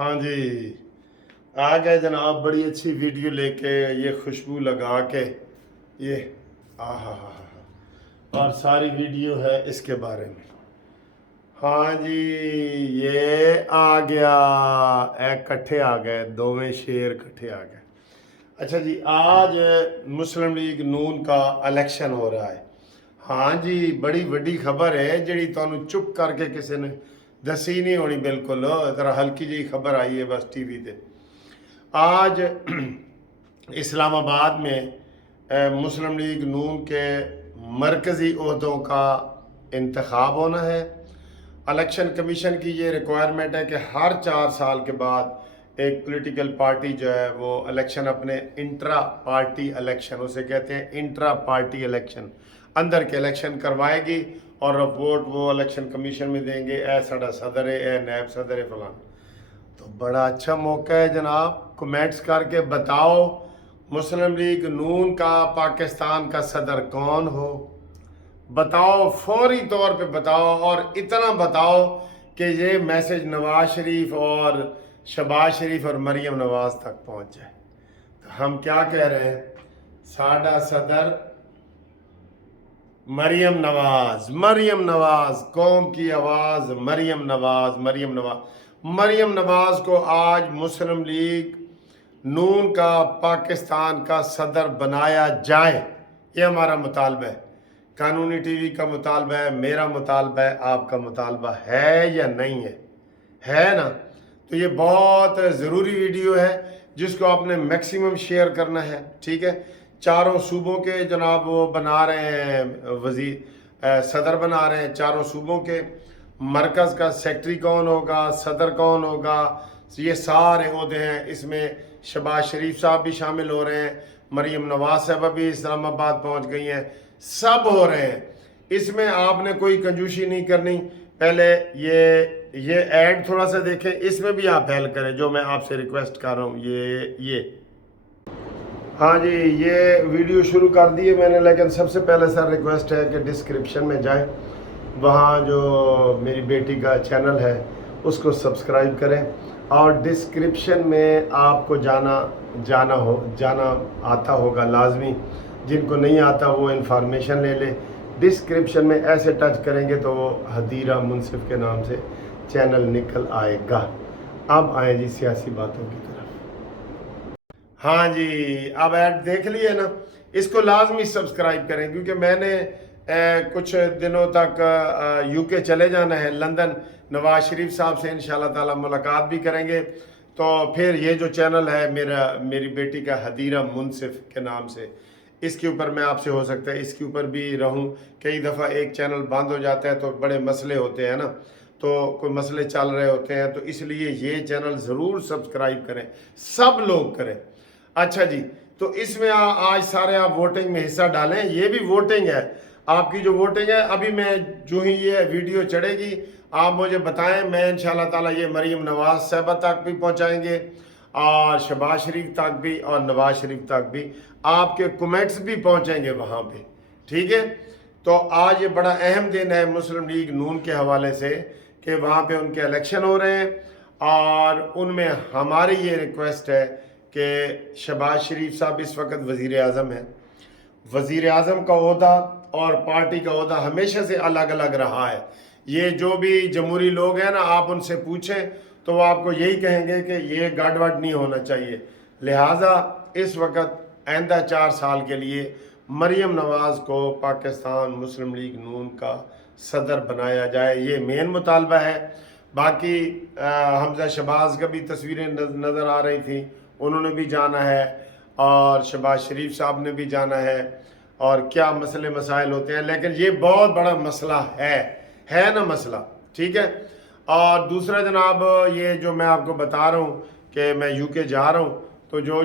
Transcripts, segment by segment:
हाँ जी, आ गए जनाब बड़ी अच्छी वीडियो लेके, ये खुशबू लगा के, ये आ हा, और सारी वीडियो है इसके बारे में। हाँ जी, ये आ गया, इकट्ठे आ गए, दोवें शेर इकट्ठे आ गए। अच्छा जी, आज मुस्लिम लीग नून का इलेक्शन हो रहा है। हाँ जी, बड़ी वड्डी खबर है जिहड़ी तुहानू चुप करके किसी ने दसी नहीं होनी, बिल्कुल जरा हल्की जी खबर आई है बस टीवी पे। आज इस्लामाबाद में मुस्लिम लीग नून के मरकज़ी ओहदों का इंतखाब होना है। इलेक्शन कमीशन की ये रिक्वायरमेंट है कि हर 4 साल के बाद एक पॉलिटिकल पार्टी जो है वो इलेक्शन, अपने इंट्रा पार्टी इलेक्शन उसे कहते हैं, इंट्रा पार्टी इलेक्शन, अंदर के इलेक्शन करवाएगी और वोट वो इलेक्शन कमीशन में देंगे, ए साडा सदर है, ए नायब सदर है, फलान। तो बड़ा अच्छा मौका है जनाब, कमेंट्स करके बताओ मुस्लिम लीग नून का पाकिस्तान का सदर कौन हो। बताओ, फौरी तौर पे बताओ, और इतना बताओ कि ये मैसेज नवाज शरीफ और शहबाज शरीफ और मरीम नवाज तक पहुंच जाए। तो हम क्या कह रहे हैं, साडा सदर मरीम नवाज, मरीम नवाज, कौम की आवाज़, मरीम नवाज, मरीम नवाज। मरीम नवाज को आज मुस्लिम लीग नून का पाकिस्तान का सदर बनाया जाए, ये हमारा मुतालबा है। कानूनी टीवी का मुतालबा है, मेरा मुतालबा है, आपका मुतालबा है या नहीं है ना? तो ये बहुत ज़रूरी वीडियो है जिसको आपने मैक्सिमम शेयर करना है, ठीक है। चारों सूबों के जनाब वो बना रहे हैं सदर बना रहे हैं, चारों सूबों के। मरकज़ का सेक्रेटरी कौन होगा, सदर कौन होगा, ये सारे ओहदे हैं। इसमें शहबाज शरीफ साहब भी शामिल हो रहे हैं, मरीम नवाज साहब भी इस्लामाबाद पहुंच गई हैं, सब हो रहे हैं। इसमें आपने कोई कंजूसी नहीं करनी। पहले ये ऐड थोड़ा सा देखें, इसमें भी आप हेल्प करें, जो मैं आपसे रिक्वेस्ट कर रहा हूँ। ये हाँ जी, ये वीडियो शुरू कर दी है मैंने, लेकिन सबसे पहले सर रिक्वेस्ट है कि डिस्क्रिप्शन में जाएं, वहाँ जो मेरी बेटी का चैनल है उसको सब्सक्राइब करें, और डिस्क्रिप्शन में आपको जाना आता होगा लाजमी। जिनको नहीं आता वो इन्फॉर्मेशन ले ले। डिस्क्रिप्शन में ऐसे टच करेंगे तो वो हदीरा मुनसिफ के नाम से चैनल निकल आएगा। अब आए जी सियासी बातों की तरफ। हाँ जी, अब ऐड देख लिए ना, इसको लाजमी सब्सक्राइब करें, क्योंकि मैंने कुछ दिनों तक यूके चले जाना है, लंदन। नवाज शरीफ साहब से इंशाल्लाह ताला मुलाकात भी करेंगे। तो फिर ये जो चैनल है मेरी बेटी का हदीरा मुनसिफ के नाम से, इसके ऊपर मैं आपसे हो सकता है इसके ऊपर भी रहूं। कई दफ़ा एक चैनल बंद हो जाता है तो बड़े मसले होते हैं ना, तो कोई मसले चल रहे होते हैं, तो इसलिए ये चैनल ज़रूर सब्सक्राइब करें, सब लोग करें। अच्छा जी, तो इसमें आज सारे आप वोटिंग में हिस्सा डालें। ये भी वोटिंग है, आपकी जो वोटिंग है। अभी मैं जो ही ये वीडियो चढ़ेगी आप मुझे बताएं, मैं इंशाल्लाह ताला ये मरीम नवाज साहबा तक भी पहुंचाएंगे, और शहबाज शरीफ तक भी, और नवाज शरीफ तक भी। आपके कमेंट्स भी पहुंचेंगे वहाँ पे, ठीक है। तो आज ये बड़ा अहम दिन है मुस्लिम लीग नून के हवाले से कि वहाँ पे उनके इलेक्शन हो रहे हैं, और उनमें हमारी ये रिक्वेस्ट है कि शहबाज शरीफ साहब इस वक्त वज़ीर आज़म हैं। वज़ीर आज़म का ओहदा और पार्टी का ओहदा हमेशा से अलग अलग रहा है। ये जो भी जमहूरी लोग हैं ना, आप उनसे पूछें तो वो आपको यही कहेंगे कि ये गड़बड़ नहीं होना चाहिए। लिहाजा इस वक्त आइंदा 4 साल के लिए मरीम नवाज को पाकिस्तान मुस्लिम लीग नून का सदर बनाया जाए, ये मेन मुतालबा है। बाकी हमजा शहबाज का भी तस्वीरें नज़र आ रही थी, उन्होंने भी जाना है, और शहबाज शरीफ साहब ने भी जाना है, और क्या मसले मसाइल होते हैं। लेकिन ये बहुत बड़ा मसला है ना मसला, ठीक है। और दूसरा जनाब, ये जो मैं आपको बता रहा हूँ कि मैं यूके जा रहा हूँ, तो जो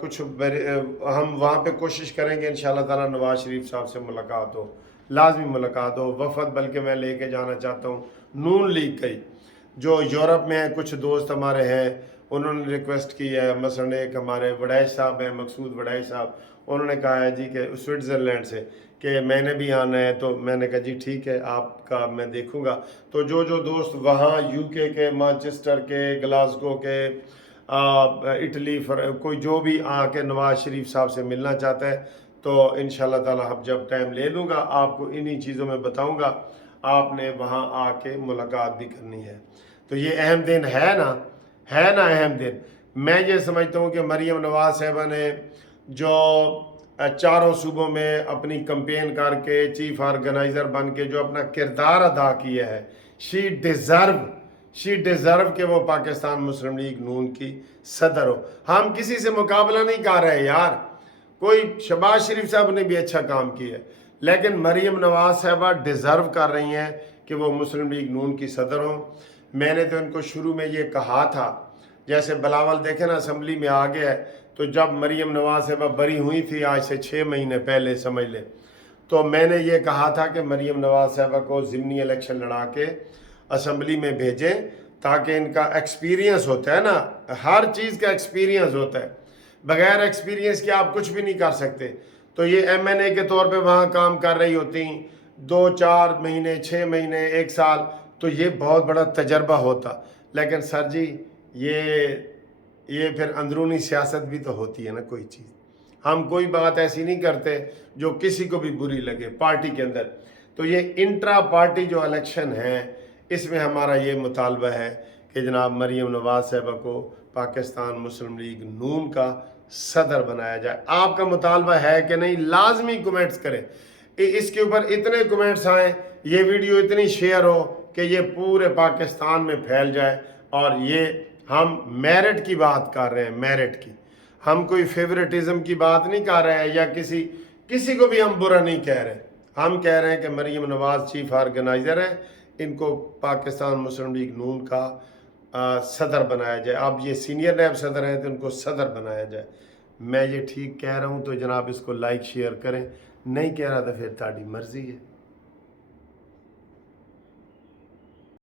कुछ हम वहाँ पे कोशिश करेंगे इंशाल्लाह ताला नवाज शरीफ साहब से मुलाकात हो, लाजमी मुलाकात हो। वफद बल्कि मैं लेके जाना चाहता हूँ नून लीग का ही, जो यूरोप में है, कुछ दोस्त हमारे हैं, उन्होंने रिक्वेस्ट की है। मसलन एक हमारे वड़ैच साहब हैं, मकसूद वड़ैच साहब, उन्होंने कहा है जी कि स्विट्ज़रलैंड से कि मैंने भी आना है। तो मैंने कहा जी ठीक है, आपका मैं देखूंगा। तो जो जो दोस्त वहाँ यूके के, मैनचेस्टर के, ग्लासगो के, इटली, कोई जो भी आके नवाज़ शरीफ साहब से मिलना चाहता है, तो इंशाल्लाह ताला अब जब टाइम ले लूँगा आपको इन्हीं चीज़ों में बताऊँगा। आपने वहाँ आके मुलाकात भी करनी है। तो ये अहम दिन है ना अहम दिन। मैं ये समझता हूँ कि मरीम नवाज साहिबा ने जो चारों सूबों में अपनी कंपेन करके चीफ ऑर्गेनाइज़र बन के जो अपना किरदार अदा किया है, शी डिज़र्व कि वो पाकिस्तान मुस्लिम लीग नून की सदर हो। हम किसी से मुकाबला नहीं कर रहे यार, कोई शहबाज शरीफ साहब ने भी अच्छा काम किया है, लेकिन मरीम नवाज साहबा डिज़र्व कर रही हैं कि वो मुस्लिम लीग नून की सदर हों। मैंने तो इनको शुरू में ये कहा था, जैसे बिलावल देखे ना असम्बली में आ गया है, तो जब मरीम नवाज साहबा बरी हुई थी आज से 6 महीने पहले समझ ले, तो मैंने ये कहा था कि मरीम नवाज साहबा को ज़िमनी इलेक्शन लड़ा के असम्बली में भेजें, ताकि इनका एक्सपीरियंस होता है ना, हर चीज़ का एक्सपीरियंस होता है, बगैर एक्सपीरियंस के आप कुछ भी नहीं कर सकते। तो ये MNA के तौर पे वहाँ काम कर रही होती 2-4 महीने, 6 महीने, 1 साल, तो ये बहुत बड़ा तजर्बा होता। लेकिन सर जी ये फिर अंदरूनी सियासत भी तो होती है ना कोई चीज़। हम कोई बात ऐसी नहीं करते जो किसी को भी बुरी लगे पार्टी के अंदर। तो ये इंट्रा पार्टी जो इलेक्शन है, इसमें हमारा ये मुतालबा है कि जनाब मरीम नवाज साहिबा को पाकिस्तान मुस्लिम लीग नून का सदर बनाया जाए। आपका मुतालबा है कि नहीं? लाजमी कमेंट्स करें। इसके ऊपर इतने कमेंट्स आए, ये वीडियो इतनी शेयर हो कि ये पूरे पाकिस्तान में फैल जाए। और ये हम मेरिट की बात कर रहे हैं, मेरिट की, हम कोई फेवरेटिज्म की बात नहीं कर रहे हैं, या किसी को भी हम बुरा नहीं कह रहे। हम कह रहे हैं कि मरीम नवाज चीफ ऑर्गेनाइज़र है, इनको पाकिस्तान मुस्लिम लीग नून का सदर बनाया जाए। अब ये सीनियर नायब सदर हैं तो उनको सदर बनाया जाए। मैं ये ठीक कह रहा हूँ तो जनाब इसको लाइक शेयर करें, नहीं कह रहा तो फिर ताड़ी मर्जी है।